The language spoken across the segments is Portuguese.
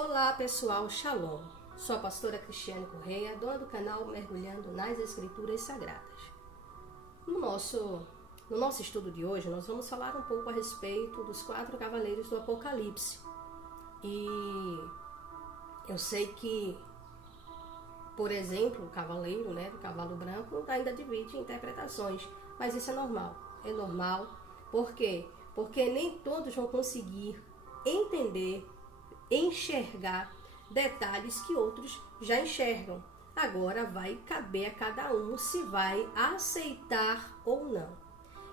Olá pessoal, Shalom. Sou a pastora Cristiane Correia, dona do canal Mergulhando nas Escrituras Sagradas. No nosso estudo de hoje, nós vamos falar um pouco a respeito dos 4 cavaleiros do Apocalipse. E eu sei que, por exemplo, o cavaleiro, do cavalo branco, ainda divide interpretações, mas isso é normal. É normal, por quê? Porque nem todos vão conseguir entender, enxergar detalhes que outros já enxergam. Agora vai caber a cada um se vai aceitar ou não.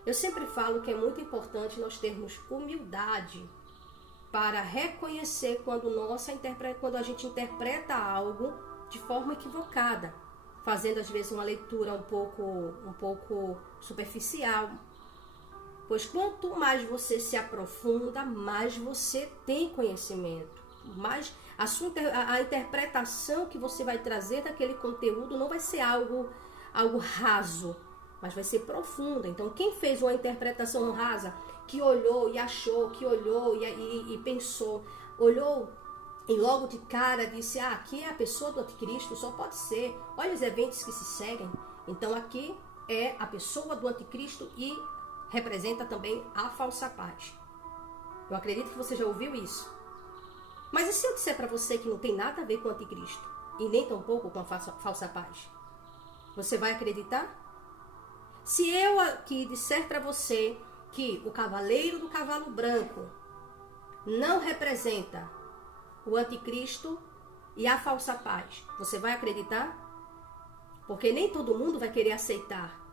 Eu sempre falo que é muito importante nós termos humildade para reconhecer quando a gente interpreta algo de forma equivocada, fazendo às vezes uma leitura um pouco superficial. Pois quanto mais você se aprofunda, mais você tem conhecimento. Mais a interpretação que você vai trazer daquele conteúdo não vai ser algo raso, mas vai ser profunda. Então, quem fez uma interpretação rasa, que olhou e achou, que olhou e pensou, olhou e logo de cara disse, aqui é a pessoa do anticristo, só pode ser. Olha os eventos que se seguem. Então, aqui é a pessoa do anticristo e representa também a falsa paz. Eu acredito que você já ouviu isso. Mas e se eu disser para você que não tem nada a ver com o anticristo e nem tampouco com a falsa paz? Você vai acreditar? Se eu aqui disser para você que o cavaleiro do cavalo branco não representa o anticristo e a falsa paz, você vai acreditar? Porque nem todo mundo vai querer aceitar.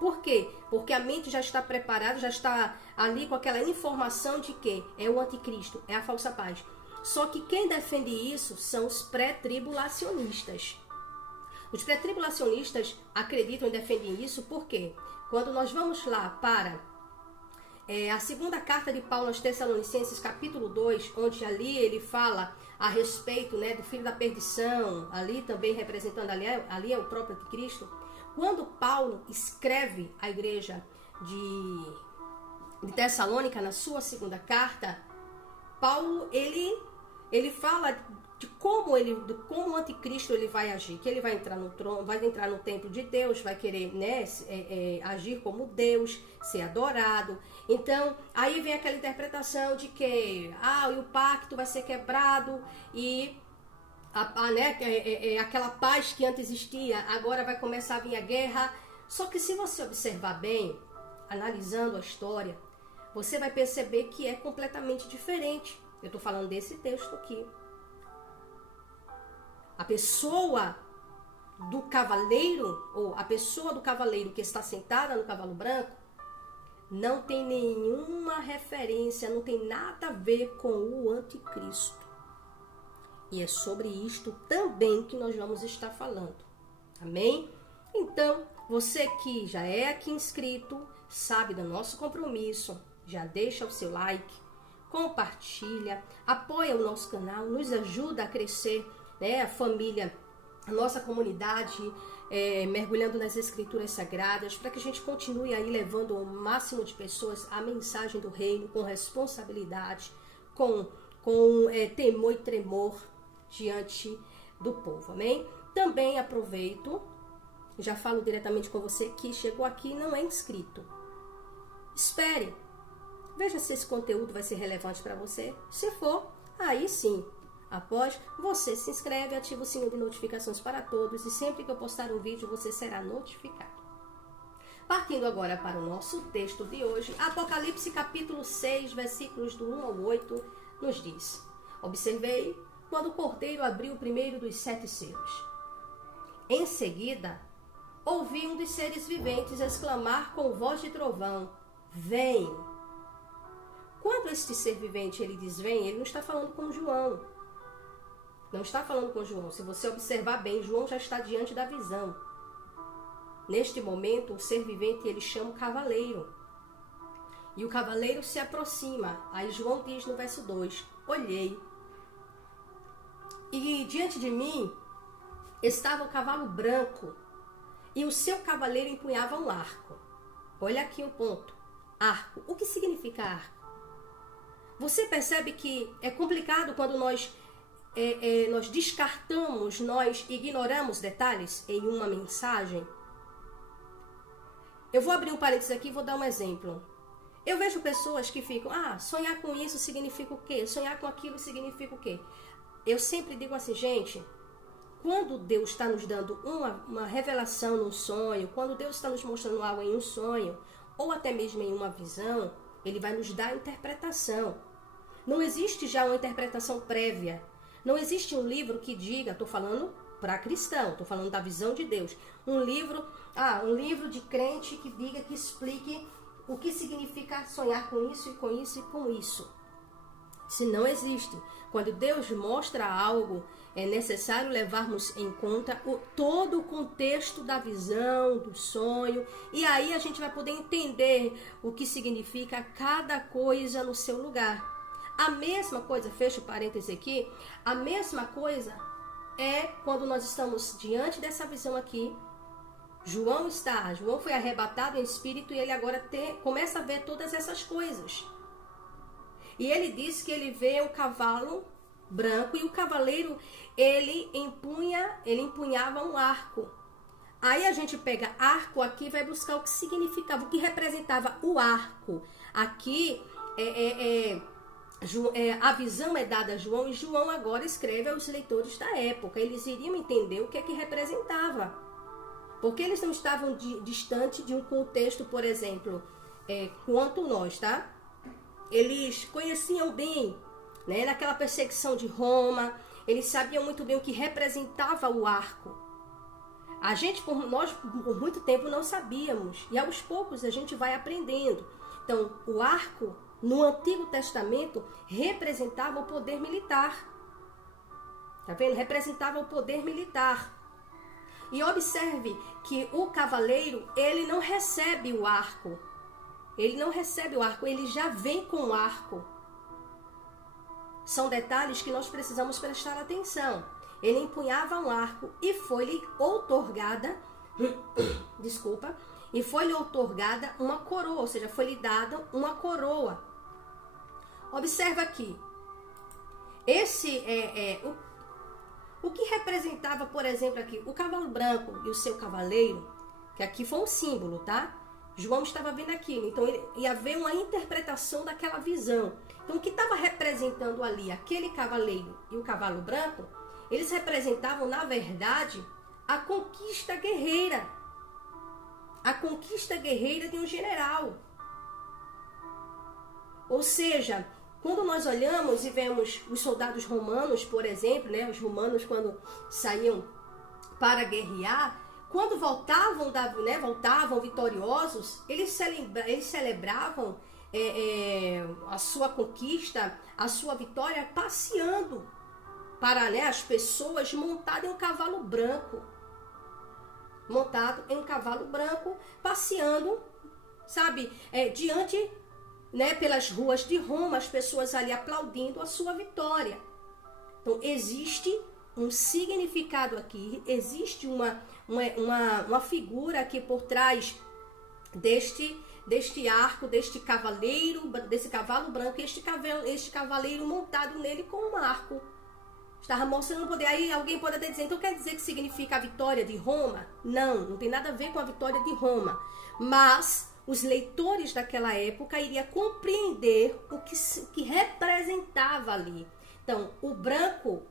Por quê? Porque a mente já está preparada, já está ali com aquela informação de que é o anticristo, é a falsa paz. Só que quem defende isso são os pré-tribulacionistas. Os pré-tribulacionistas acreditam e defendem isso porque quando nós vamos lá para a segunda carta de Paulo aos Tessalonicenses, capítulo 2, onde ali ele fala a respeito do filho da perdição, ali também representando, ali é o próprio anticristo. Quando Paulo escreve à igreja de Tessalônica, na sua segunda carta, Paulo, ele fala de como o anticristo ele vai agir, que ele vai entrar no trono, vai entrar no templo de Deus, vai querer agir como Deus, ser adorado. Então, aí vem aquela interpretação de que o pacto vai ser quebrado e aquela paz que antes existia, agora vai começar a vir a guerra. Só que se você observar bem, analisando a história, você vai perceber que é completamente diferente. Eu estou falando desse texto aqui. A pessoa do cavaleiro, ou a pessoa do cavaleiro que está sentada no cavalo branco, não tem nenhuma referência, não tem nada a ver com o anticristo. E é sobre isto também que nós vamos estar falando. Amém? Então, você que já é aqui inscrito, sabe do nosso compromisso, já deixa o seu like, compartilha, apoia o nosso canal, nos ajuda a crescer, a família, a nossa comunidade, mergulhando nas escrituras sagradas, para que a gente continue aí levando o máximo de pessoas a mensagem do reino com responsabilidade, com temor e tremor diante do povo, amém? Também aproveito, já falo diretamente com você que chegou aqui e não é inscrito. Espere, veja se esse conteúdo vai ser relevante para você. Se for, aí sim, após, você se inscreve, ativa o sininho de notificações para todos e sempre que eu postar um vídeo você será notificado. Partindo agora para o nosso texto de hoje, Apocalipse capítulo 6, versículos do 1 ao 8, nos diz: Observei quando o cordeiro abriu o primeiro dos 7 selos. Em seguida, ouvi um dos seres viventes exclamar com voz de trovão: Vem! Quando este ser vivente ele diz vem, ele não está falando com João. Não está falando com João. Se você observar bem, João já está diante da visão. Neste momento, o ser vivente ele chama o cavaleiro. E o cavaleiro se aproxima. Aí João diz no verso 2: Olhei. E diante de mim estava o cavalo branco. E o seu cavaleiro empunhava um arco. Olha aqui o ponto. Arco. O que significa arco? Você percebe que é complicado quando nós nós descartamos, nós ignoramos detalhes em uma mensagem? Eu vou abrir um parênteses aqui e vou dar um exemplo. Eu vejo pessoas que ficam, sonhar com isso significa o quê? Sonhar com aquilo significa o quê? Eu sempre digo assim, gente, quando Deus está nos dando uma revelação num sonho, quando Deus está nos mostrando algo em um sonho, ou até mesmo em uma visão, Ele vai nos dar a interpretação. Não existe já uma interpretação prévia. Não existe um livro que diga, estou falando para cristão, estou falando da visão de Deus. Um livro de crente que diga, que explique o que significa sonhar com isso e com isso e com isso. Se não existe. Quando Deus mostra algo, é necessário levarmos em conta todo o contexto da visão, do sonho, e aí a gente vai poder entender o que significa cada coisa no seu lugar. A mesma coisa, fecho o parêntese aqui, a mesma coisa é quando nós estamos diante dessa visão aqui. João foi arrebatado em espírito e ele agora começa a ver todas essas coisas. E ele diz que ele vê um cavalo branco e o cavaleiro, ele empunhava um arco. Aí a gente pega arco aqui e vai buscar o que significava, o que representava o arco. Aqui a visão é dada a João e João agora escreve aos leitores da época. Eles iriam entender o que é que representava. Porque eles não estavam distante de um contexto, por exemplo, quanto nós, tá? Eles conheciam bem, né, naquela perseguição de Roma, eles sabiam muito bem o que representava o arco. Nós por muito tempo não sabíamos, e aos poucos a gente vai aprendendo. Então, o arco, no Antigo Testamento, representava o poder militar. Tá vendo? Representava o poder militar. E observe que o cavaleiro, ele não recebe o arco. Ele não recebe o arco, ele já vem com o arco. São detalhes que nós precisamos prestar atenção. Ele empunhava um arco e foi-lhe outorgada, uma coroa, ou seja, foi-lhe dada uma coroa. Observa aqui. O que representava, por exemplo, aqui, o cavalo branco e o seu cavaleiro, que aqui foi um símbolo, tá? João estava vendo aquilo, então ia haver uma interpretação daquela visão. Então, o que estava representando ali, aquele cavaleiro e o cavalo branco, eles representavam, na verdade, a conquista guerreira. A conquista guerreira de um general. Ou seja, quando nós olhamos e vemos os soldados romanos, por exemplo, né, os romanos quando saíam para guerrear, quando voltavam vitoriosos, eles celebravam a sua conquista, a sua vitória, passeando para, né, as pessoas montadas em um cavalo branco. Montado em um cavalo branco, passeando, sabe, diante, né, pelas ruas de Roma, as pessoas ali aplaudindo a sua vitória. Então, existe um significado aqui, existe uma figura aqui por trás deste arco, desse cavalo branco, este cavaleiro montado nele com um arco. Estava mostrando o poder. Aí alguém pode até dizer, então quer dizer que significa a vitória de Roma? Não tem nada a ver com a vitória de Roma. Mas os leitores daquela época iriam compreender o que representava ali. Então, o branco,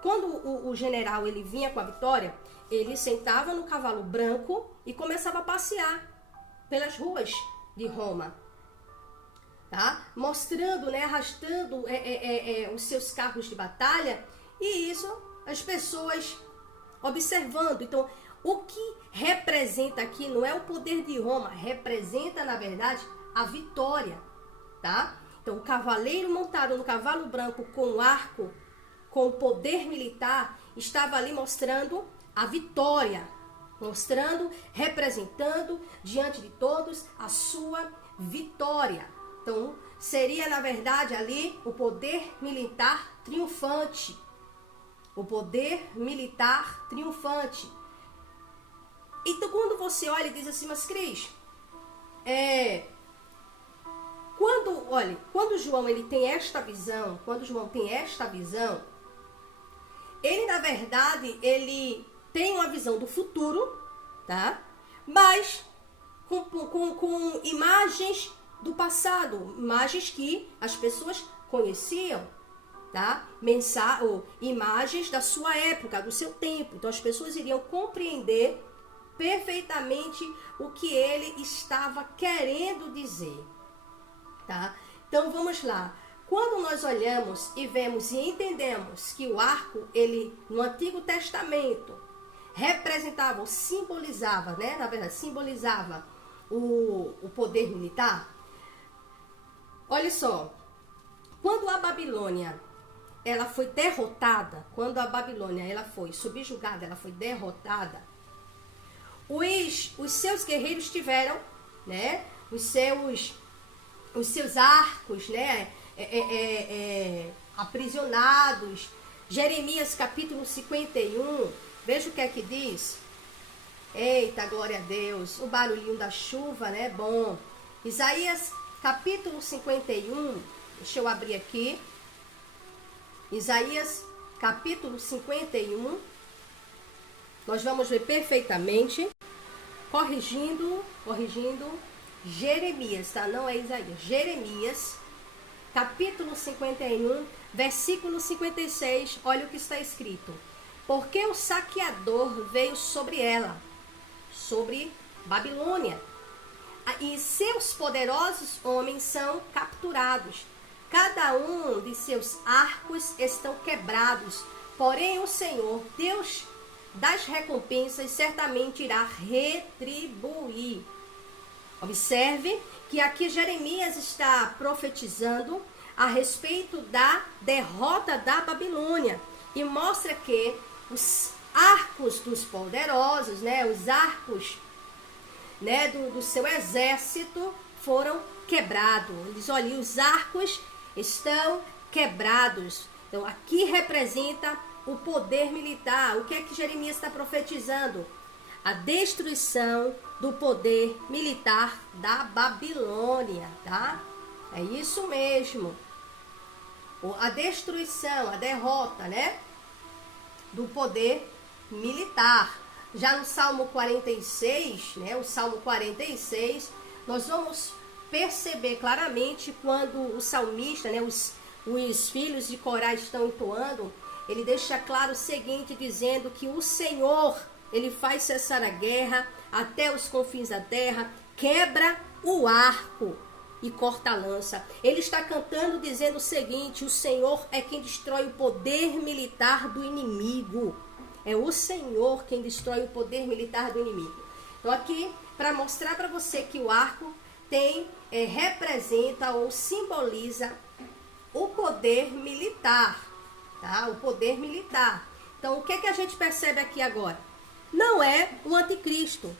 quando o general ele vinha com a vitória, ele sentava no cavalo branco e começava a passear pelas ruas de Roma, tá? Mostrando, né, arrastando os seus carros de batalha, e isso as pessoas observando. Então, o que representa aqui não é o poder de Roma, representa, na verdade, a vitória, tá? Então, o cavaleiro montado no cavalo branco com o arco, com o poder militar, estava ali mostrando a vitória, representando diante de todos a sua vitória. Então, seria, na verdade, ali o poder militar triunfante. O poder militar triunfante. Então, quando você olha e diz assim, mas Cris, quando João ele tem esta visão, ele na verdade, ele tem uma visão do futuro, tá? Mas com imagens do passado, imagens que as pessoas conheciam, tá? Ou imagens da sua época, do seu tempo. Então as pessoas iriam compreender perfeitamente o que ele estava querendo dizer, tá? Então vamos lá. Quando nós olhamos e vemos e entendemos que o arco, ele no Antigo Testamento representava ou simbolizava, né? Na verdade, simbolizava o poder militar. Olha só, quando a Babilônia ela foi derrotada, quando a Babilônia ela foi subjugada, ela foi derrotada, os seus guerreiros tiveram, né, os seus arcos, né, aprisionados. Jeremias capítulo 51, veja o que é que diz. Eita, glória a Deus, o barulhinho da chuva, né, bom. Isaías capítulo 51, deixa eu abrir aqui. Isaías capítulo 51, nós vamos ver perfeitamente, corrigindo Jeremias, tá? Não é Isaías, Jeremias, capítulo 51, versículo 56, olha o que está escrito. Porque o saqueador veio sobre ela, sobre Babilônia, e seus poderosos homens são capturados. Cada um de seus arcos estão quebrados, porém o Senhor, Deus das recompensas, certamente irá retribuir. Observe que aqui Jeremias está profetizando a respeito da derrota da Babilônia e mostra que os arcos dos poderosos, né, os arcos, né, do seu exército foram quebrados. Ele diz, olha, os arcos estão quebrados. Então aqui representa o poder militar. O que é que Jeremias está profetizando? A destruição do poder militar da Babilônia, tá? É isso mesmo. A destruição, a derrota, né, do poder militar. Já no Salmo 46, né, o Salmo 46, nós vamos perceber claramente quando o salmista, né, os filhos de Corá estão entoando, ele deixa claro o seguinte, dizendo que o Senhor, ele faz cessar a guerra até os confins da terra, quebra o arco e corta a lança. Ele está cantando dizendo o seguinte, o Senhor é quem destrói o poder militar do inimigo. É o Senhor quem destrói o poder militar do inimigo. Então aqui, para mostrar para você que o arco representa ou simboliza o poder militar, tá? O poder militar. Então o que a gente percebe aqui agora? Não é o anticristo.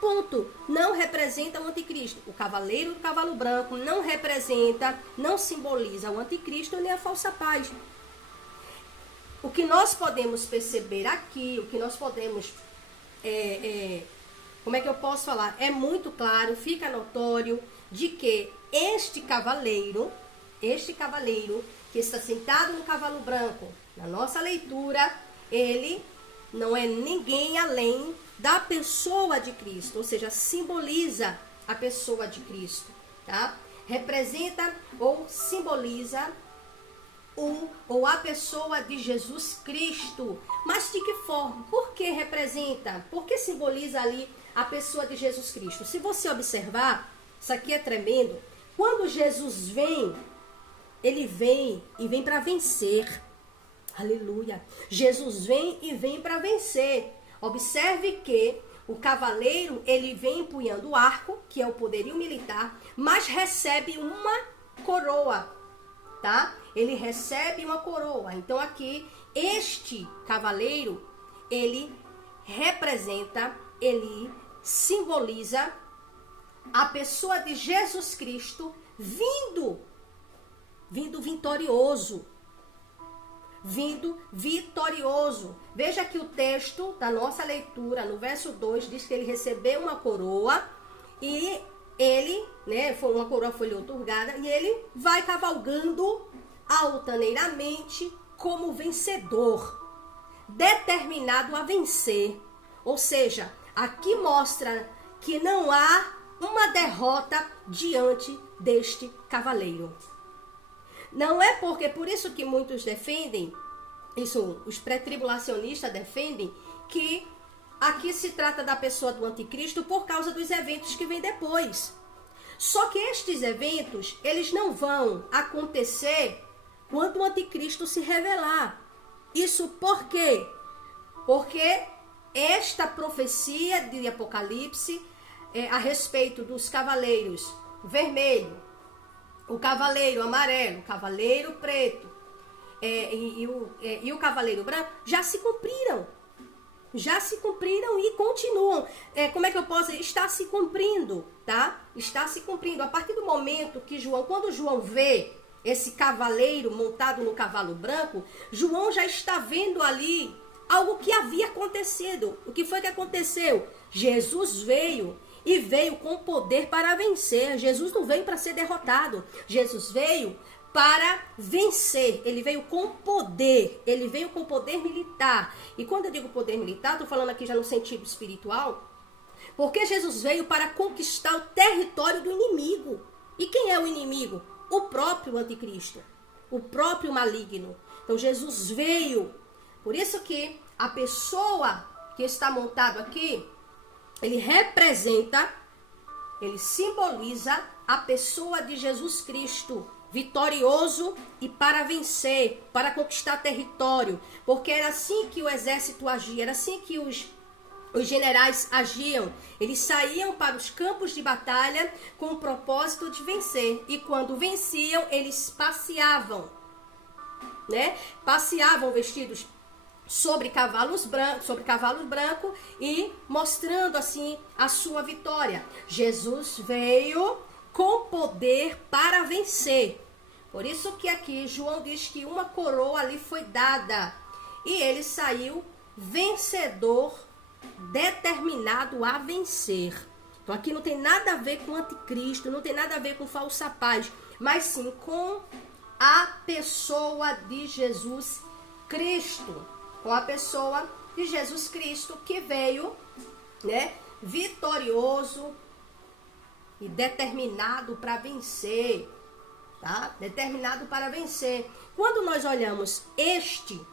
Ponto. Não representa o anticristo. O cavaleiro do cavalo branco não representa, não simboliza o anticristo nem a falsa paz. O que nós podemos perceber aqui, o que nós podemos, como é que eu posso falar? É muito claro, fica notório de que este cavaleiro que está sentado no cavalo branco, na nossa leitura, ele não é ninguém além da pessoa de Cristo, ou seja, simboliza a pessoa de Cristo, tá? Representa ou simboliza ou a pessoa de Jesus Cristo. Mas de que forma? Por que representa? Por que simboliza ali a pessoa de Jesus Cristo? Se você observar, isso aqui é tremendo. Quando Jesus vem, ele vem e vem para vencer. Aleluia. Jesus vem e vem para vencer. Observe que o cavaleiro, ele vem empunhando o arco, que é o poderio militar, mas recebe uma coroa, tá? Ele recebe uma coroa. Então aqui, este cavaleiro, ele representa, ele simboliza a pessoa de Jesus Cristo vindo vitorioso. Vindo vitorioso. Veja que o texto da nossa leitura, no verso 2, diz que ele recebeu uma coroa e ele, né, uma coroa foi lhe outorgada e ele vai cavalgando altaneiramente como vencedor, determinado a vencer. Ou seja, aqui mostra que não há uma derrota diante deste cavaleiro. Não é porque, por isso que muitos defendem, isso os pré-tribulacionistas defendem, que aqui se trata da pessoa do anticristo por causa dos eventos que vêm depois. Só que estes eventos, eles não vão acontecer quando o anticristo se revelar. Isso por quê? Porque esta profecia de Apocalipse a respeito dos cavaleiros vermelho, o cavaleiro amarelo, o cavaleiro preto e o cavaleiro branco já se cumpriram. Já se cumpriram e continuam. Como é que eu posso dizer? Está se cumprindo, tá? Está se cumprindo. A partir do momento que quando João vê esse cavaleiro montado no cavalo branco, João já está vendo ali algo que havia acontecido. O que foi que aconteceu? Jesus veio e veio com poder para vencer. Jesus não veio para ser derrotado. Jesus veio para vencer. Ele veio com poder. Ele veio com poder militar. E quando eu digo poder militar, estou falando aqui já no sentido espiritual, porque Jesus veio para conquistar o território do inimigo. E quem é o inimigo? O próprio anticristo. O próprio maligno. Então Jesus veio. Por isso que a pessoa que está montado aqui, ele representa, ele simboliza a pessoa de Jesus Cristo, vitorioso e para vencer, para conquistar território. Porque era assim que o exército agia, era assim que os generais agiam. Eles saíam para os campos de batalha com o propósito de vencer. E quando venciam, eles passeavam, né? Passeavam vestidos sobre cavalo branco e mostrando assim a sua vitória. Jesus veio com poder para vencer. Por isso que aqui João diz que uma coroa ali foi dada e ele saiu vencedor, determinado a vencer. Então aqui não tem nada a ver com anticristo, não tem nada a ver com falsa paz, mas sim com a pessoa de Jesus Cristo. Com a pessoa de Jesus Cristo que veio, né, vitorioso e determinado para vencer, tá? Determinado para vencer. Quando nós olhamos este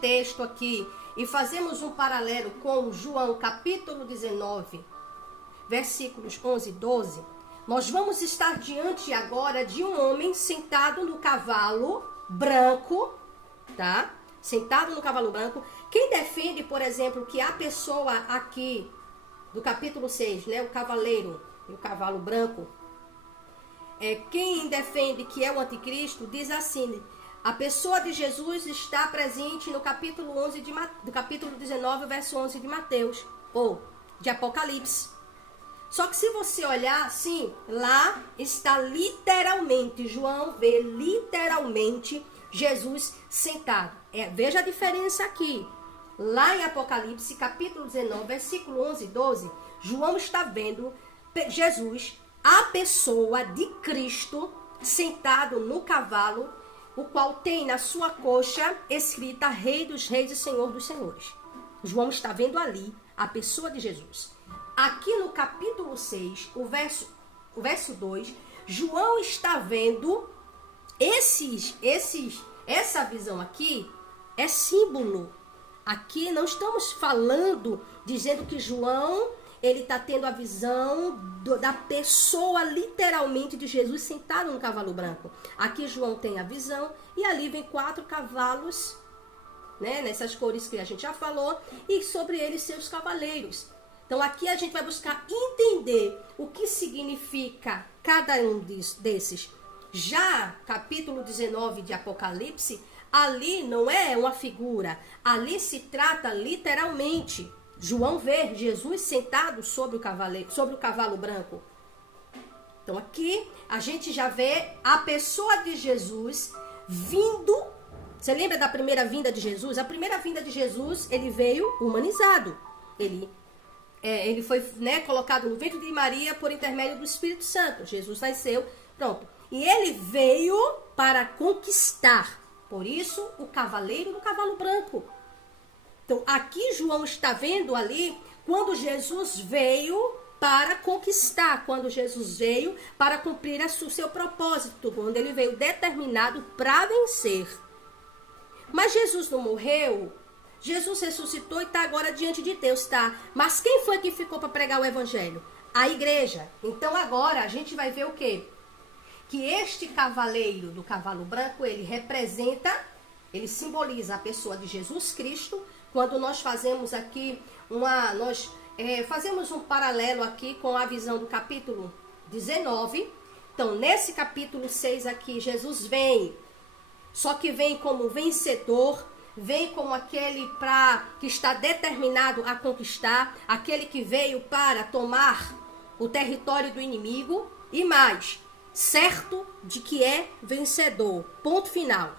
texto aqui e fazemos um paralelo com João capítulo 19, versículos 11 e 12, nós vamos estar diante agora de um homem sentado no cavalo branco, tá? Sentado no cavalo branco. Quem defende, por exemplo, que a pessoa aqui do capítulo 6, né, o cavaleiro e o cavalo branco, quem defende que é o anticristo, diz assim: a pessoa de Jesus está presente no capítulo 11 do capítulo 19, verso 11 de Mateus, ou de Apocalipse. Só que se você olhar assim, lá está literalmente, João vê literalmente Jesus sentado. Veja a diferença aqui. Lá em Apocalipse, capítulo 19, versículo 11 e 12, João está vendo Jesus, a pessoa de Cristo, sentado no cavalo, o qual tem na sua coxa escrita Rei dos Reis e Senhor dos Senhores. João está vendo ali a pessoa de Jesus. Aqui no capítulo 6, o verso 2, João está vendo essa visão aqui é símbolo. Aqui não estamos falando, dizendo que João, ele está tendo a visão da pessoa literalmente de Jesus sentado no cavalo branco. Aqui João tem a visão e ali vem 4 cavalos, né, nessas cores que a gente já falou, e sobre eles seus cavaleiros. Então aqui a gente vai buscar entender o que significa cada um desses. Já capítulo 19 de Apocalipse, ali não é uma figura, ali se trata literalmente. João vê Jesus sentado sobre o cavalo branco. Então aqui a gente já vê a pessoa de Jesus vindo. Você lembra da primeira vinda de Jesus? A primeira vinda de Jesus, ele veio humanizado. Ele foi, né, colocado no ventre de Maria por intermédio do Espírito Santo. Jesus nasceu, pronto. E ele veio para conquistar. Por isso, o cavaleiro do cavalo branco. Então, aqui João está vendo ali quando Jesus veio para conquistar, quando Jesus veio para cumprir o seu propósito, quando ele veio determinado para vencer. Mas Jesus não morreu, Jesus ressuscitou e está agora diante de Deus, tá? Mas quem foi que ficou para pregar o evangelho? A igreja. Então agora a gente vai ver o quê? Que este cavaleiro do cavalo branco, ele representa, ele simboliza a pessoa de Jesus Cristo. Quando nós fazemos aqui fazemos um paralelo aqui com a visão do capítulo 19. Então, nesse capítulo 6 aqui, Jesus vem, só que vem como vencedor, vem como aquele que está determinado a conquistar, aquele que veio para tomar o território do inimigo e mais, certo de que é vencedor. Ponto final.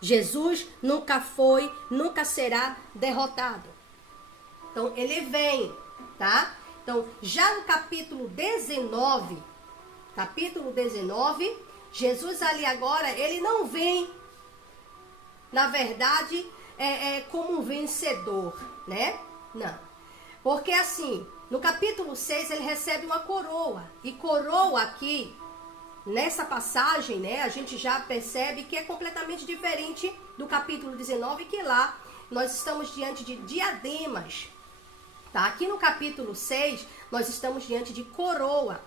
Jesus nunca foi, nunca será derrotado. Então, ele vem, tá? Então, já no capítulo 19, Jesus ali agora, ele não vem, na verdade, como um vencedor, né? Não. Porque assim, no capítulo 6, ele recebe uma coroa. E coroa aqui, nessa passagem, né, a gente já percebe que é completamente diferente do capítulo 19, que lá nós estamos diante de diademas. Tá? Aqui no capítulo 6, nós estamos diante de coroa.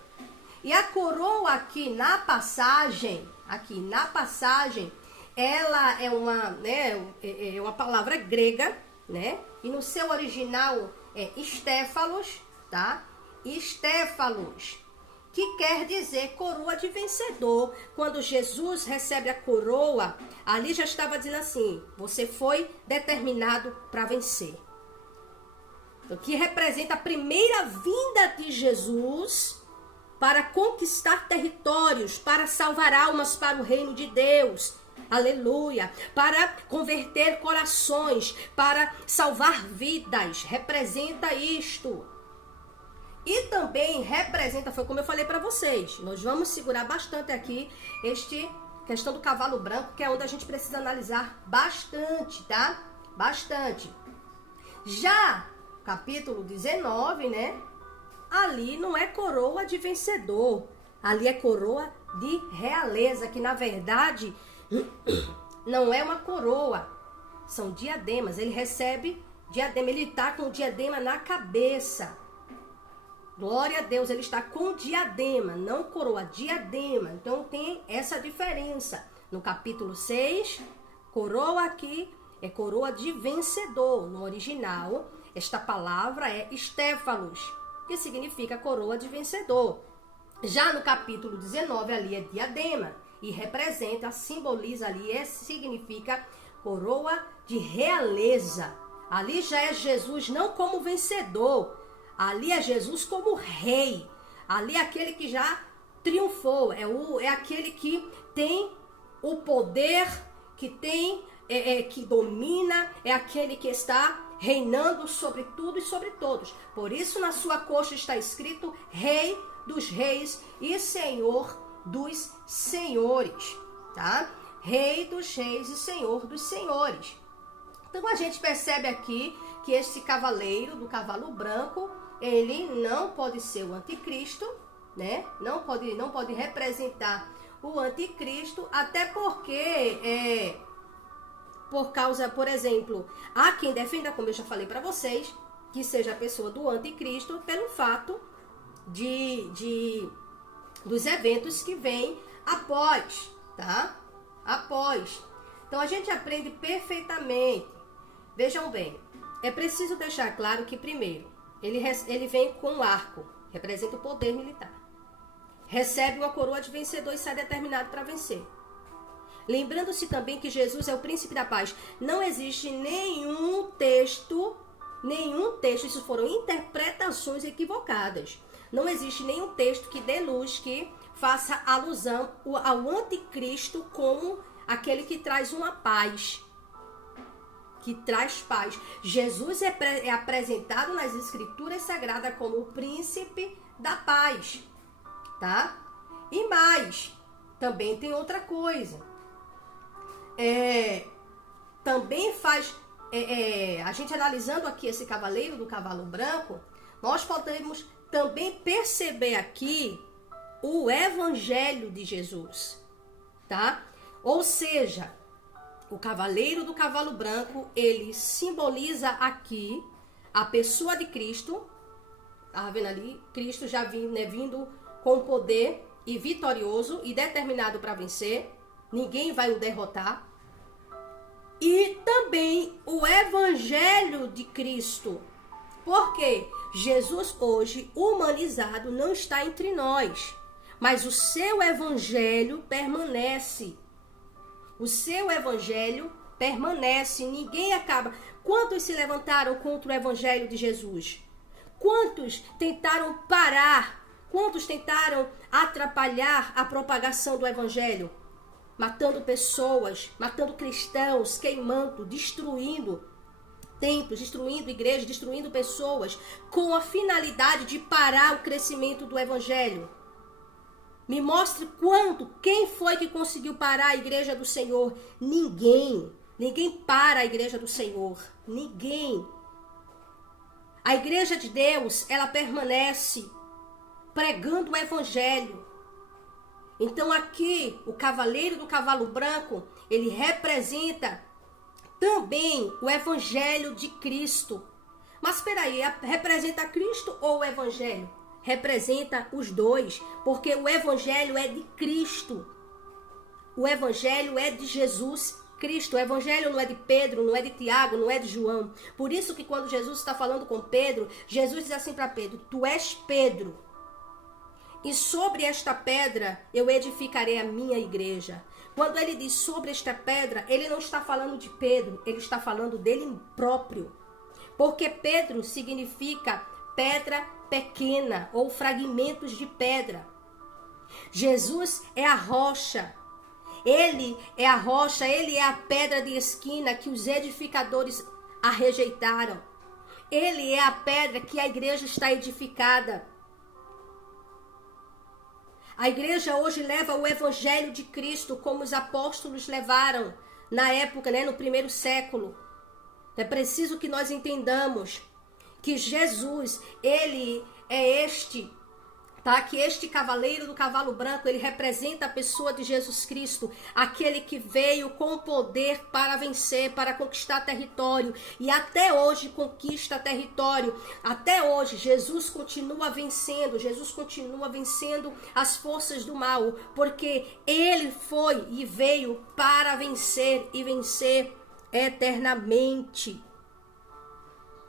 E a coroa aqui na passagem, ela é uma palavra grega, né? E no seu original é estéfalos, tá? Estéfalos, que quer dizer coroa de vencedor. Quando Jesus recebe a coroa, ali já estava dizendo assim, você foi determinado para vencer. Que representa a primeira vinda de Jesus para conquistar territórios, para salvar almas para o reino de Deus. Aleluia! Para converter corações, para salvar vidas. Representa isto. E também representa, foi como eu falei para vocês, nós vamos segurar bastante aqui questão do cavalo branco, que é onde a gente precisa analisar bastante, tá? Bastante. Já capítulo 19, né? Ali não é coroa de vencedor. Ali é coroa de realeza, que na verdade não é uma coroa. São diademas. Ele recebe diadema. Ele está com o diadema na cabeça. Glória a Deus, ele está com diadema, não coroa, diadema. Então tem essa diferença. No capítulo 6, coroa aqui é coroa de vencedor. No original, esta palavra é estéfalos, que significa coroa de vencedor. Já no capítulo 19, ali é diadema, e representa, simboliza ali, significa coroa de realeza. Ali já é Jesus não como vencedor, ali é Jesus como rei. Ali é aquele que já triunfou, é aquele que tem o poder, que tem, que domina, é aquele que está reinando sobre tudo e sobre todos. Por isso na sua coxa está escrito Rei dos Reis e Senhor dos Senhores, tá? Rei dos Reis e Senhor dos Senhores. Então a gente percebe aqui que esse cavaleiro do cavalo branco, ele não pode ser o anticristo, né? Não pode representar o anticristo, até porque por causa, por exemplo, há quem defenda, como eu já falei para vocês, que seja a pessoa do anticristo pelo fato dos eventos que vêm após, tá? Após. Então a gente aprende perfeitamente. Vejam bem, é preciso deixar claro que primeiro, ele vem com um arco, representa o poder militar. Recebe uma coroa de vencedor e sai determinado para vencer. Lembrando-se também que Jesus é o príncipe da paz. Não existe nenhum texto, isso foram interpretações equivocadas. Não existe nenhum texto que dê luz, que faça alusão ao anticristo como aquele que traz uma paz. Que traz paz. Jesus é apresentado nas escrituras sagradas como o príncipe da paz. Tá? E mais, também tem outra coisa. também faz, a gente analisando aqui esse cavaleiro do cavalo branco, nós podemos também perceber aqui o evangelho de Jesus, tá? Ou seja, o cavaleiro do cavalo branco, ele simboliza aqui a pessoa de Cristo. Tá vendo ali? Cristo já vindo com poder e vitorioso e determinado para vencer. Ninguém vai o derrotar. E também o evangelho de Cristo. Porque Jesus hoje, humanizado, não está entre nós. Mas o seu evangelho permanece. O seu evangelho permanece. Ninguém acaba. Quantos se levantaram contra o evangelho de Jesus? Quantos tentaram parar? Quantos tentaram atrapalhar a propagação do evangelho? Matando pessoas, matando cristãos, queimando, destruindo templos, destruindo igrejas, destruindo pessoas, com a finalidade de parar o crescimento do evangelho. Me mostre quem foi que conseguiu parar a igreja do Senhor? Ninguém. Ninguém para a igreja do Senhor. Ninguém. A igreja de Deus, ela permanece pregando o evangelho. Então aqui, o cavaleiro do cavalo branco, ele representa também o evangelho de Cristo. Mas espera aí, representa Cristo ou o evangelho? Representa os dois, porque o evangelho é de Cristo. O evangelho é de Jesus Cristo. O evangelho não é de Pedro, não é de Tiago, não é de João. Por isso que quando Jesus está falando com Pedro, Jesus diz assim para Pedro: tu és Pedro, e sobre esta pedra eu edificarei a minha igreja. Quando ele diz sobre esta pedra, ele não está falando de Pedro, ele está falando dele próprio. Porque Pedro significa pedra pequena ou fragmentos de pedra. Jesus é a rocha. Ele é a rocha, ele é a pedra de esquina que os edificadores a rejeitaram. Ele é a pedra que a igreja está edificada. A igreja hoje leva o evangelho de Cristo como os apóstolos levaram na época, no primeiro século. É preciso que nós entendamos que Jesus, ele é que este cavaleiro do cavalo branco, ele representa a pessoa de Jesus Cristo, aquele que veio com poder para vencer, para conquistar território, e até hoje conquista território. Até hoje Jesus continua vencendo as forças do mal, porque ele foi e veio para vencer e vencer eternamente.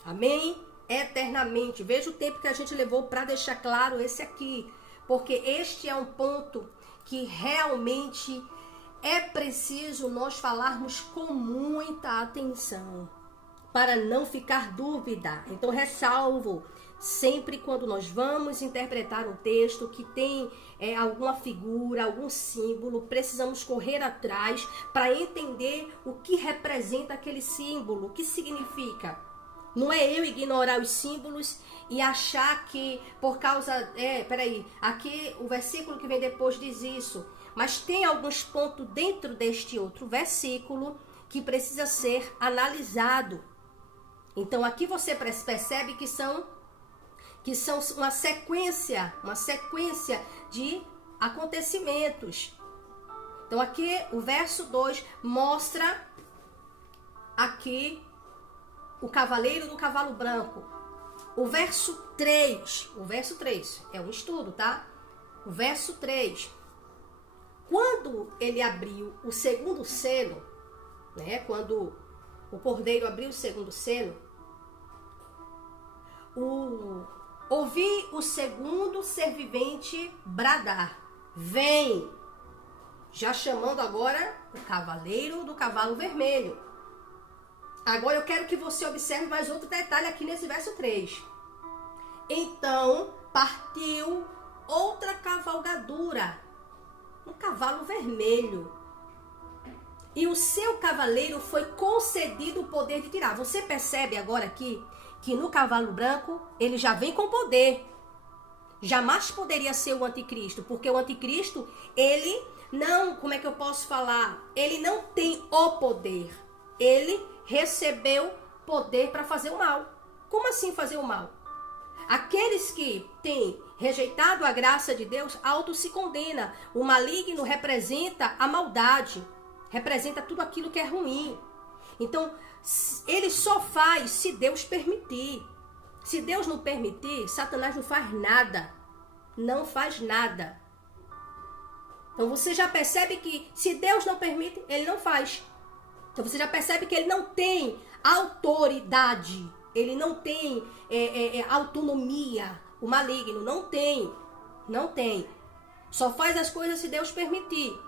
Amém? Eternamente. Veja o tempo que a gente levou para deixar claro esse aqui, porque este é um ponto que realmente é preciso nós falarmos com muita atenção, para não ficar dúvida. Então ressalvo, sempre quando nós vamos interpretar um texto que tem alguma figura, algum símbolo, precisamos correr atrás para entender o que representa aquele símbolo, o que significa. Não é eu ignorar os símbolos e achar que por causa... aqui o versículo que vem depois diz isso. Mas tem alguns pontos dentro deste outro versículo que precisa ser analisado. Então aqui você percebe que são uma sequência de acontecimentos. Então aqui o verso 2 mostra aqui o cavaleiro do cavalo branco. O verso 3 é um estudo, tá? O verso 3, quando ele abriu o segundo selo, quando o cordeiro abriu o segundo selo, ouvi o segundo ser vivente bradar: vem! Já chamando agora o cavaleiro do cavalo vermelho. Agora eu quero que você observe mais outro detalhe aqui nesse verso 3. Então partiu outra cavalgadura, um cavalo vermelho, e o seu cavaleiro foi concedido o poder de tirar. Você percebe agora aqui que no cavalo branco ele já vem com poder. Jamais poderia ser o anticristo, porque o anticristo, ele não, como é que eu posso falar? Ele não tem o poder. Ele recebeu poder para fazer o mal. Como assim fazer o mal? Aqueles que têm rejeitado a graça de Deus, auto se condena. O maligno representa a maldade, representa tudo aquilo que é ruim. Então, ele só faz se Deus permitir. Se Deus não permitir, Satanás não faz nada. Não faz nada. Então você já percebe que se Deus não permite, ele não faz. Então você já percebe que ele não tem autoridade. Ele não tem autonomia. O maligno não tem. Não tem. Só faz as coisas se Deus permitir.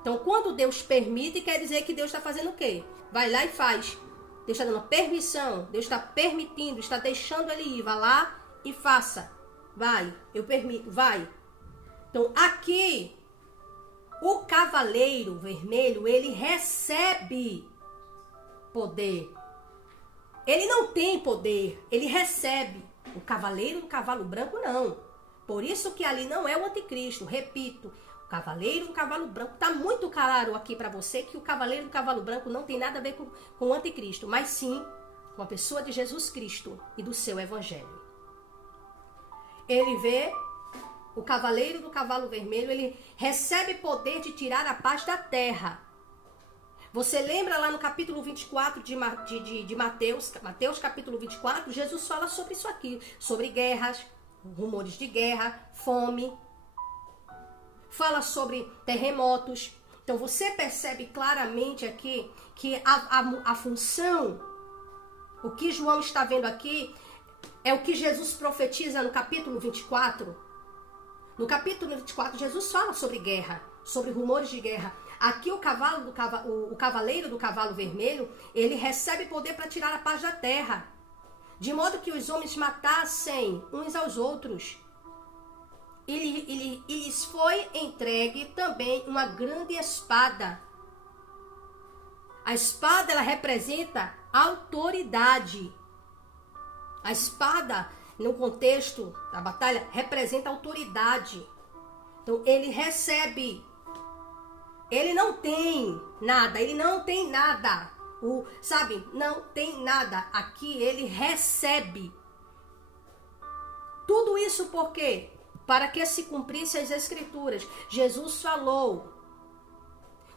Então quando Deus permite, quer dizer que Deus está fazendo o quê? Vai lá e faz. Deus está dando permissão. Deus está permitindo, está deixando ele ir. Vá lá e faça. Vai, eu permito, vai. Então aqui, o cavaleiro vermelho, ele recebe poder. Ele não tem poder, ele recebe. O cavaleiro do cavalo branco, não. Por isso que ali não é o anticristo. Repito, o cavaleiro do cavalo branco. Está muito claro aqui para você que o cavaleiro do cavalo branco não tem nada a ver com o anticristo, mas sim com a pessoa de Jesus Cristo e do seu evangelho. Ele vê o cavaleiro do cavalo vermelho, ele recebe poder de tirar a paz da terra. Você lembra lá no capítulo 24 de Mateus, Mateus capítulo 24, Jesus fala sobre isso aqui, sobre guerras, rumores de guerra, fome, fala sobre terremotos. Então você percebe claramente aqui que a função, o que João está vendo aqui, é o que Jesus profetiza no capítulo 24. No capítulo 24, Jesus fala sobre guerra, sobre rumores de guerra. Aqui o cavaleiro do cavalo vermelho, ele recebe poder para tirar a paz da terra, de modo que os homens matassem uns aos outros. E lhes foi entregue também uma grande espada. A espada, ela representa autoridade. A espada, no contexto da batalha, representa autoridade. Então, ele recebe. Ele não tem nada. Ele não tem nada. Não tem nada. Aqui, ele recebe. Tudo isso por quê? Para que se cumprissem as escrituras. Jesus falou.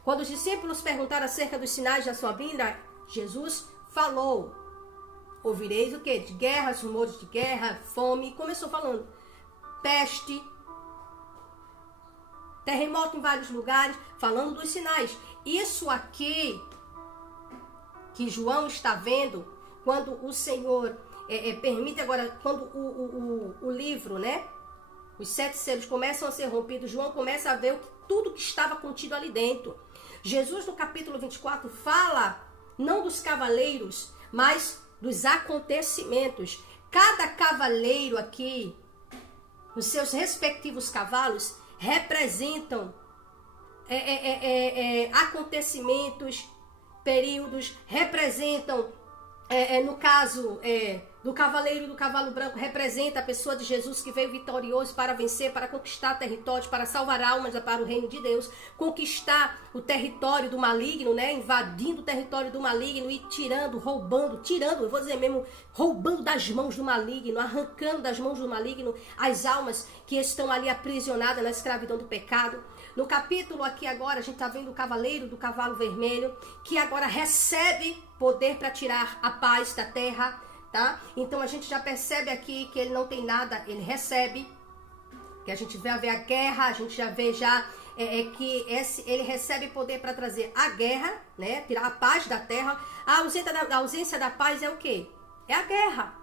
Quando os discípulos perguntaram acerca dos sinais da sua vinda, Jesus falou. Ouvireis o quê? De guerras, rumores de guerra, fome. Começou falando. Peste. Terremoto em vários lugares. Falando dos sinais. Isso aqui que João está vendo, quando o Senhor permite agora, quando o livro, né? Os 7 selos começam a ser rompidos, João começa a ver tudo que estava contido ali dentro. Jesus, no capítulo 24, fala não dos cavaleiros, mas dos acontecimentos. Cada cavaleiro aqui, os seus respectivos cavalos, representam acontecimentos, períodos, representam, no caso do cavaleiro do cavalo branco, representa a pessoa de Jesus que veio vitorioso para vencer, para conquistar territórios, para salvar almas para o reino de Deus, conquistar o território do maligno, né? Invadindo o território do maligno e roubando, eu vou dizer mesmo, roubando das mãos do maligno, arrancando das mãos do maligno as almas que estão ali aprisionadas na escravidão do pecado. No capítulo aqui agora, a gente está vendo o cavaleiro do cavalo vermelho, que agora recebe poder para tirar a paz da terra, tá? Então a gente já percebe aqui que ele não tem nada, ele recebe, que a gente vai ver a guerra, a gente já vê que ele recebe poder para trazer a guerra, né? Tirar a paz da terra. A ausência da paz é o quê? É a guerra.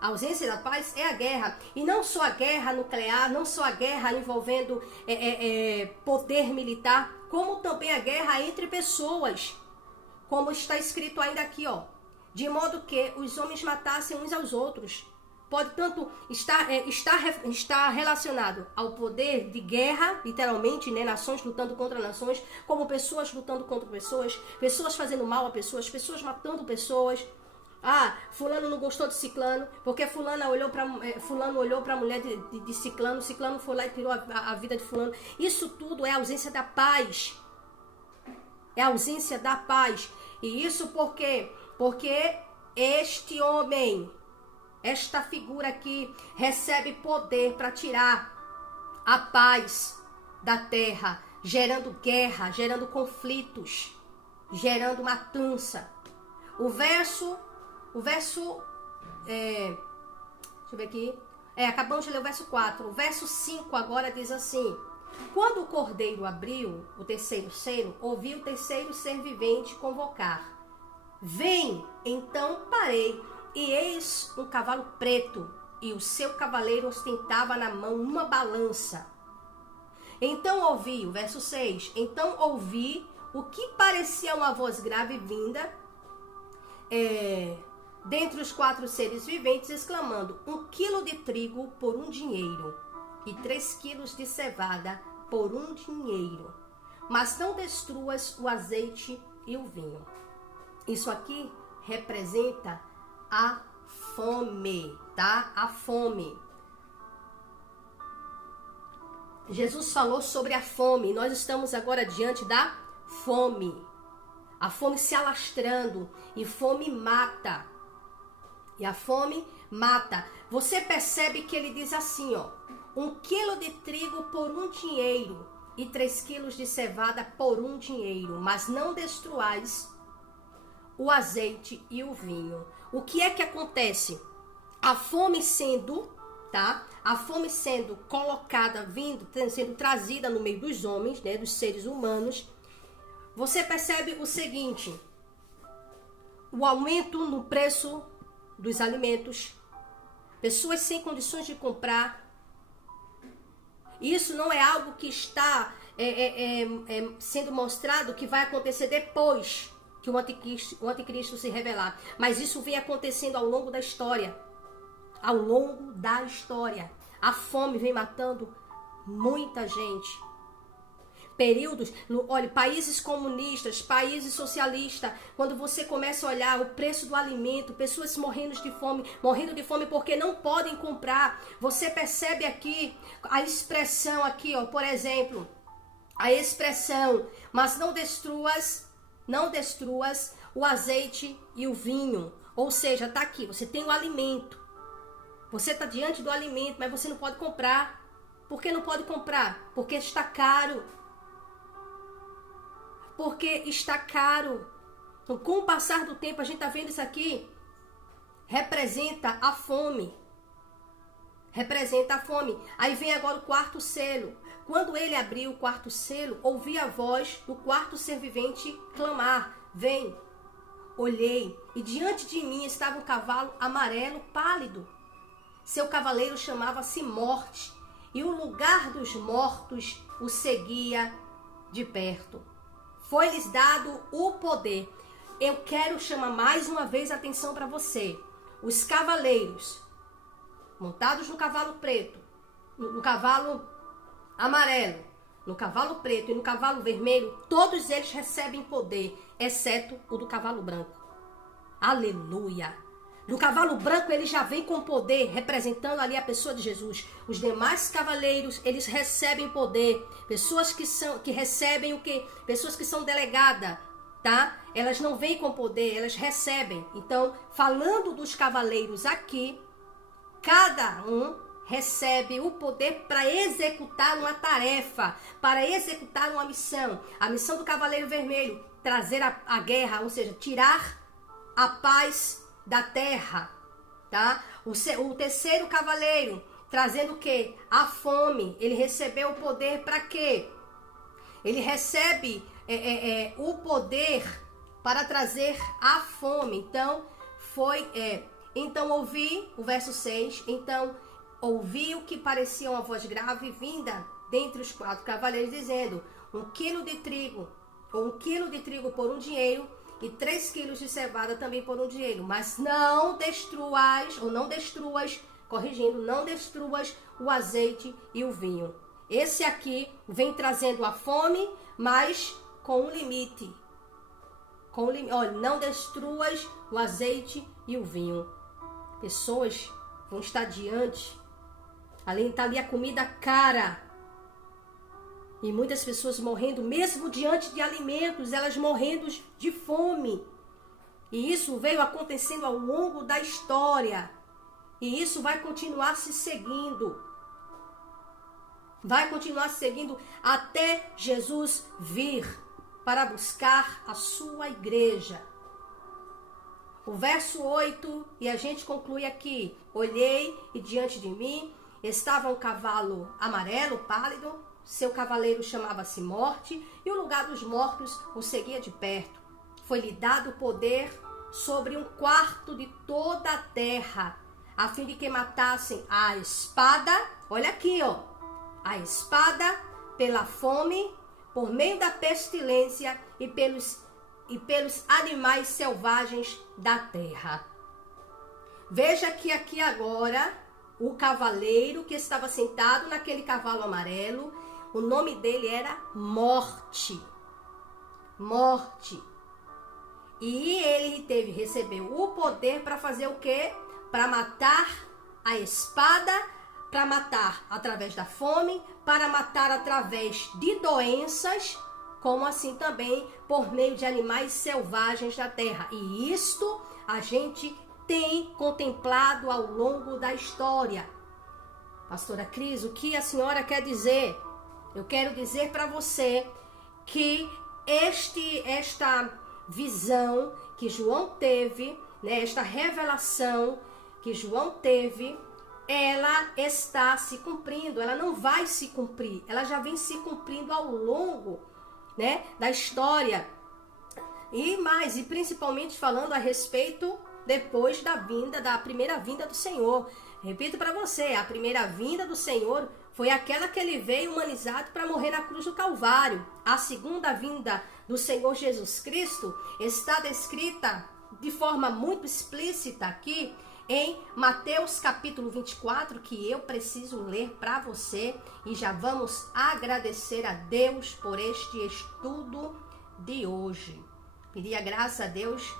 A ausência da paz é a guerra. E não só a guerra nuclear, não só a guerra envolvendo poder militar, como também a guerra entre pessoas. Como está escrito ainda aqui, ó. De modo que os homens matassem uns aos outros. Pode tanto estar relacionado ao poder de guerra, literalmente, né? Nações lutando contra nações, como pessoas lutando contra pessoas, pessoas fazendo mal a pessoas, pessoas matando pessoas. fulano não gostou de ciclano, porque fulano olhou para a mulher de ciclano, ciclano foi lá e tirou a vida de fulano. Isso tudo é a ausência da paz. É a ausência da paz. E isso por quê? Porque este homem, esta figura aqui, recebe poder para tirar a paz da terra, gerando guerra, gerando conflitos, gerando matança. O verso, deixa eu ver aqui, acabamos de ler o verso 4, o verso 5 agora diz assim: quando o cordeiro abriu o terceiro selo, ouvi o terceiro ser vivente convocar: vem! Então parei, e eis um cavalo preto, e o seu cavaleiro ostentava na mão uma balança. Então ouvi, o verso 6, então ouvi o que parecia uma voz grave vinda dentre os 4 seres viventes, exclamando: 1 quilo de trigo por 1 dinheiro, e 3 quilos de cevada por 1 dinheiro. Mas não destruas o azeite e o vinho. Isso aqui representa a fome, tá? A fome. Jesus falou sobre a fome. Nós estamos agora diante da fome. A fome se alastrando. E fome mata. E a fome mata. Você percebe que ele diz assim, ó: 1 quilo de trigo por 1 dinheiro e 3 quilos de cevada por 1 dinheiro. Mas não destruais o azeite e o vinho. O que é que acontece? A fome sendo, tá? A fome sendo colocada, sendo trazida no meio dos homens, né, dos seres humanos. Você percebe o seguinte: o aumento no preço dos alimentos, pessoas sem condições de comprar. Isso não é algo que está sendo mostrado que vai acontecer depois que o anticristo se revelar. Mas isso vem acontecendo ao longo da história. Ao longo da história. A fome vem matando muita gente. Períodos, olha, países comunistas, países socialistas, quando você começa a olhar o preço do alimento, pessoas morrendo de fome porque não podem comprar. Você percebe aqui a expressão aqui, ó, por exemplo, a expressão: mas não destruas o azeite e o vinho. Ou seja, tá aqui, você tem o alimento. Você está diante do alimento, mas você não pode comprar. Por que não pode comprar? Porque está caro. Porque está caro. Então, com o passar do tempo, a gente está vendo isso aqui, representa a fome. Representa a fome. Aí vem agora o 4º selo. Quando ele abriu o 4º selo, ouvi a voz do 4º ser vivente clamar: vem! Olhei, e diante de mim estava um cavalo amarelo pálido. Seu cavaleiro chamava-se Morte, e o lugar dos mortos o seguia de perto. Foi-lhes dado o poder. Eu quero chamar mais uma vez a atenção para você. Os cavaleiros, montados no cavalo preto, no cavalo amarelo, no cavalo preto e no cavalo vermelho, todos eles recebem poder, exceto o do cavalo branco. Aleluia! No cavalo branco ele já vem com poder, representando ali a pessoa de Jesus. Os demais cavaleiros, eles recebem poder. Pessoas que recebem o quê? Pessoas que são delegadas, tá? Elas não vêm com poder, elas recebem. Então, falando dos cavaleiros aqui, cada um recebe o poder para executar uma tarefa, para executar uma missão. A missão do cavaleiro vermelho: trazer a guerra, ou seja, tirar a paz da terra, tá? O terceiro cavaleiro, trazendo o quê? A fome. Ele recebeu o poder para quê? Ele recebe o poder para trazer a fome. Então, então ouvi, o verso 6, então ouvi o que parecia uma voz grave vinda dentre os 4 cavaleiros, dizendo: 1 quilo de trigo, ou 1 quilo de trigo por 1 dinheiro, e 3 quilos de cevada também por 1 dinheiro. Mas não destruas o azeite e o vinho. Esse aqui vem trazendo a fome, mas com um limite. Olha, não destruas o azeite e o vinho. Pessoas vão estar diante, além de estar ali a comida cara, e muitas pessoas morrendo, mesmo diante de alimentos, elas morrendo de fome. E isso veio acontecendo ao longo da história. E isso vai continuar se seguindo. Vai continuar se seguindo até Jesus vir para buscar a sua igreja. O verso 8, e a gente conclui aqui. Olhei e diante de mim estava um cavalo amarelo, pálido. Seu cavaleiro chamava-se Morte, e o lugar dos mortos o seguia de perto. Foi-lhe dado poder sobre 1/4 de toda a terra, a fim de que matassem a espada, olha aqui, ó, a espada, pela fome, por meio da pestilência e pelos animais selvagens da terra. Veja que aqui agora, o cavaleiro que estava sentado naquele cavalo amarelo, o nome dele era Morte. Morte. E ele recebeu o poder para fazer o quê? Para matar a espada, para matar através da fome, para matar através de doenças, como assim também por meio de animais selvagens da terra. E isto a gente tem contemplado ao longo da história. Pastora Cris, o que a senhora quer dizer? Eu quero dizer para você que esta visão que João teve, né, esta revelação que João teve, ela está se cumprindo, ela não vai se cumprir, ela já vem se cumprindo ao longo, né, da história. E principalmente falando a respeito depois da primeira vinda do Senhor. Repito para você, a primeira vinda do Senhor foi aquela que ele veio humanizado para morrer na cruz do Calvário. A segunda vinda do Senhor Jesus Cristo está descrita de forma muito explícita aqui em Mateus capítulo 24, que eu preciso ler para você, e já vamos agradecer a Deus por este estudo de hoje. Pedir a graça a Deus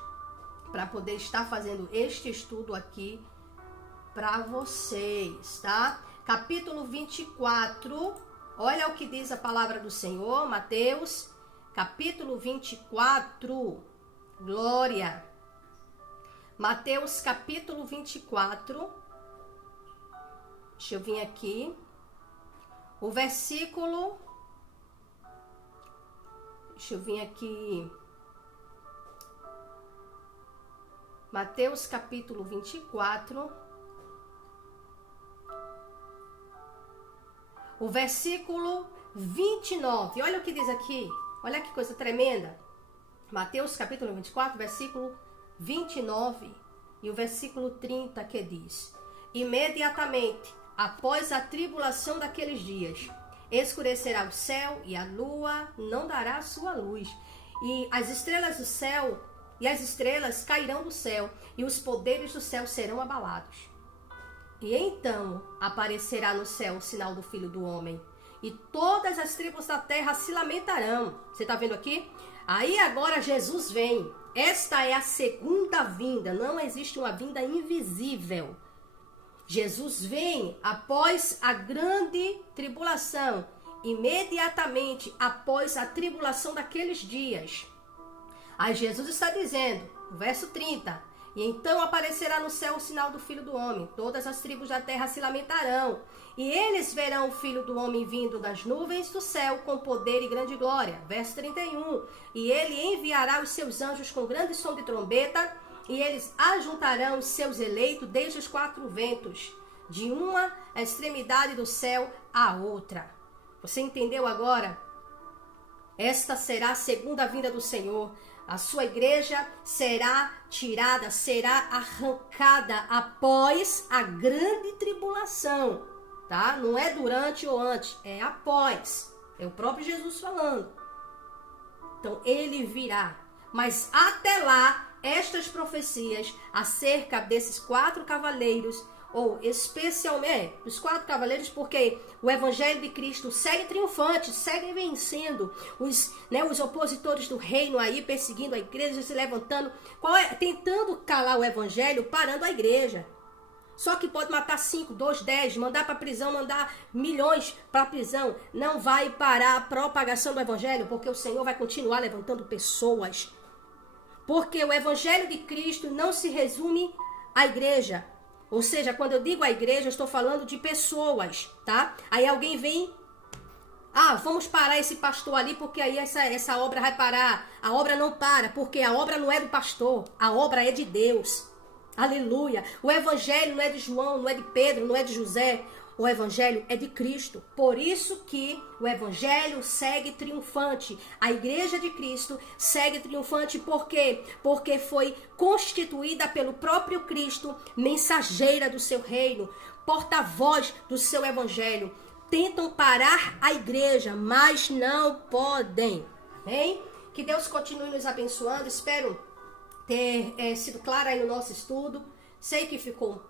para poder estar fazendo este estudo aqui para vocês, tá? Capítulo 24, olha o que diz a palavra do Senhor, Mateus, capítulo 24, glória. Mateus, capítulo 24, deixa eu vir aqui, o versículo, Mateus, capítulo 24, o versículo 29, olha o que diz aqui, olha que coisa tremenda. Mateus capítulo 24, versículo 29 e o versículo 30, que diz: imediatamente após a tribulação daqueles dias, escurecerá o céu e a lua não dará sua luz, e as estrelas do céu e as estrelas cairão do céu, e os poderes do céu serão abalados. E então aparecerá no céu o sinal do Filho do Homem, e todas as tribos da terra se lamentarão. Você está vendo aqui? Aí agora Jesus vem. Esta é a segunda vinda. Não existe uma vinda invisível. Jesus vem após a grande tribulação, imediatamente após a tribulação daqueles dias. Aí Jesus está dizendo, no verso 30, e então aparecerá no céu o sinal do Filho do Homem. Todas as tribos da terra se lamentarão. E eles verão o Filho do Homem vindo das nuvens do céu com poder e grande glória. Verso 31. E ele enviará os seus anjos com grande som de trombeta, e eles ajuntarão os seus eleitos desde os 4 ventos, de uma extremidade do céu à outra. Você entendeu agora? Esta será a segunda vinda do Senhor. A sua igreja será tirada, será arrancada após a grande tribulação, tá? Não é durante ou antes, é após. É o próprio Jesus falando. Então, ele virá. Mas até lá, estas profecias acerca desses 4 cavaleiros, ou especialmente os 4 cavaleiros, porque o evangelho de Cristo segue triunfante, segue vencendo os opositores do reino aí, perseguindo a igreja, se levantando, tentando calar o evangelho, parando a igreja. Só que pode matar 5, 2, 10, mandar para prisão, mandar milhões para prisão. Não vai parar a propagação do evangelho, porque o Senhor vai continuar levantando pessoas. Porque o evangelho de Cristo não se resume à igreja. Ou seja, quando eu digo a igreja, eu estou falando de pessoas, tá? Aí alguém vem, vamos parar esse pastor ali, porque aí essa obra vai parar. A obra não para, porque a obra não é do pastor, a obra é de Deus. Aleluia. O evangelho não é de João, não é de Pedro, não é de José. O evangelho é de Cristo. Por isso que o evangelho segue triunfante. A igreja de Cristo segue triunfante. Por quê? Porque foi constituída pelo próprio Cristo, mensageira do seu reino, porta-voz do seu evangelho. Tentam parar a igreja, mas não podem. Amém? Que Deus continue nos abençoando. Espero ter sido clara aí no nosso estudo. Sei que ficou